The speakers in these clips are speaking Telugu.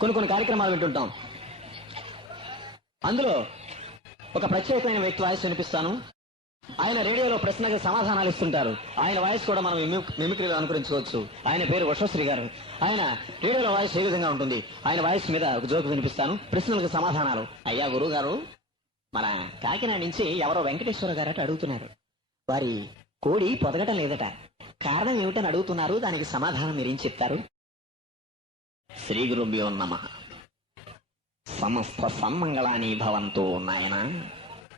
కొన్ని కార్యక్రమాలు వింటుంటాం. అందులో ఒక ప్రత్యేకమైన వ్యక్తి వాయిస్ వినిపిస్తాను. ఆయన రేడియోలో ప్రశ్నకి సమాధానాలు ఇస్తుంటారు. ఆయన వాయిస్ కూడా మనం మిమిక్రీలో అనుకరించుకోవచ్చు. ఆయన పేరు విశ్వశ్రీ గారు. ఆయన రేడియోలో వాయిస్ ఏ విధంగా ఉంటుంది? ఆయన వాయిస్ మీద ఒక జోక్ వినిపిస్తాను, ప్రశ్నలకు సమాధానాలు. అయ్యా గురువు గారు, మన కాకినాడ నుంచి ఎవరో వెంకటేశ్వర గారట అడుగుతున్నారు. వారి కోడి పొదగటం లేదట, కారణం ఏమిటని అడుగుతున్నారు. దానికి సమాధానం మీరేం చెప్తారు? శ్రీ గురుభ్యో నమః. సమస్త సన్మంగళాని భవంతో నాయన.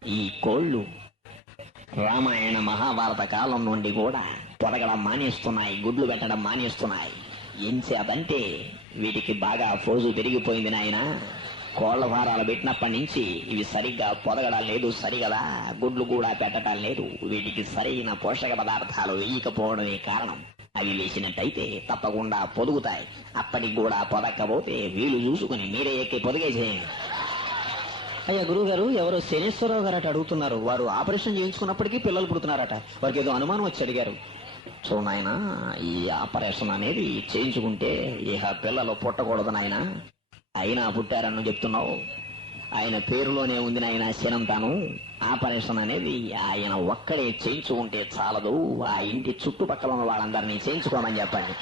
ఈ కోళ్లు రామాయణ మహాభారత కాలం నుండి కూడా పొదగడం మానేస్తున్నాయి, గుడ్లు పెట్టడం మానేస్తున్నాయి. ఏం చేతంటే వీటికి బాగా ఫోజు పెరిగిపోయింది నాయన. కోళ్ల భారాలు పెట్టినప్పటి నుంచి ఇవి సరిగ్గా పొదగడం లేదు, సరిగదా గుడ్లు కూడా పెట్టడం లేదు. వీటికి సరైన పోషక పదార్థాలు వేయకపోవడమే కారణం. అవి వేసినట్టయితే తప్పకుండా పొదుగుతాయి. అప్పటికి కూడా పొదక్కపోతే వీలు చూసుకుని మీరే ఎక్కి పొదిగేసేయండి. అయ్యా గురువు గారు, ఎవరో శనేశ్వరరావు గారట అడుగుతున్నారు. వారు ఆపరేషన్ చేయించుకున్నప్పటికీ పిల్లలు పుడుతున్నారట. వారికి ఏదో అనుమానం వచ్చి అడిగారు. చూడాయన, ఈ ఆపరేషన్ అనేది చేయించుకుంటే ఇహ పిల్లలు పుట్టకూడదు నాయన. అయినా పుట్టారని చెప్తున్నావు. ఆయన పేరులోనే ఉంది నాయన శనంతాను. ఆపరేషన్ అనేది ఆయన ఒక్కడే చేయించుకుంటే చాలదు, ఆ ఇంటి చుట్టుపక్కల ఉన్న వాళ్ళందరినీ చేయించుకోమని చెప్పండి.